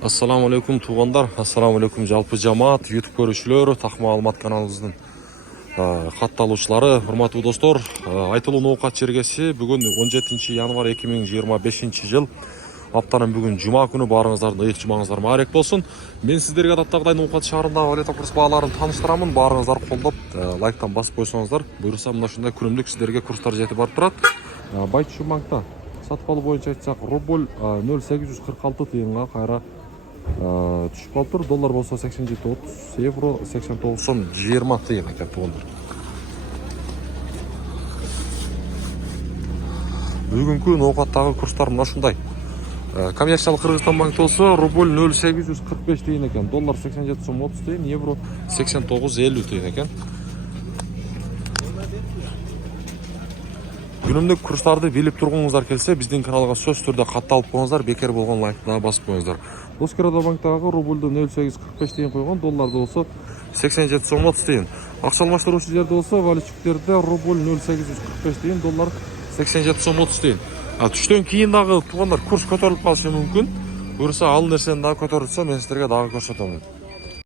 Ассаламу алейкум туғандар, ассаламу алейкум жалпы жамаат, YouTube көрүүчүлөр, Тақ маалымат каналыбыздын катталуучулары, урматтуу достор. Айтылуу ноокат чергеси бүгүн 17 январь 2025 жыл. Аптанын бүгүн жума күнү, баарыңыздардын ыйык жумаңыздар маарек болсун. Мен сиздерге адаттагыдай ноокат шаарындагы валюта курс бааларын тааныштырамын. Баарыңыздар колдоп, лайктан басып койсоңуздар, буюрса мына ушундай күнүмдүк сиздерге курстар жетип барып турат. Байтуш банкта сатып алуу боюнча айтсак, рубль 0,846 тыйынга кайра түшүп калыптыр. Доллар болсо 87.30, евро 89.20 тыйын экен тугандар. Бүгүнкү ноокаттагы курстар мына ушундай. Коммерциялык Кыргызстан банкта болсо рубль 0,845 тыйын экен, доллар 87.30 тыйын, евро 89.50 тыйын экен. Күнүмдүк курстарды билип тургуңуздар келсе, биздин каналга сөз түрдө катталып коюңуздар, бекер болгон лайктан басып коюңуздар. Доскерада банктагы рубльду 0,845 тыйын койгон, долларды болсо 87.30 тыйын. Акча алмаштыруучу жерде болсо, валютчиктерде рубль 0,845 тыйын, доллар 87.30 тыйын. Түштөн кийин дагы тугандар курс көтөрүлүп калышы мүмкүн. Буюрса ал нерсени дагы көтөрүлсө, мен сиздерге дагы көрсөтөмүн.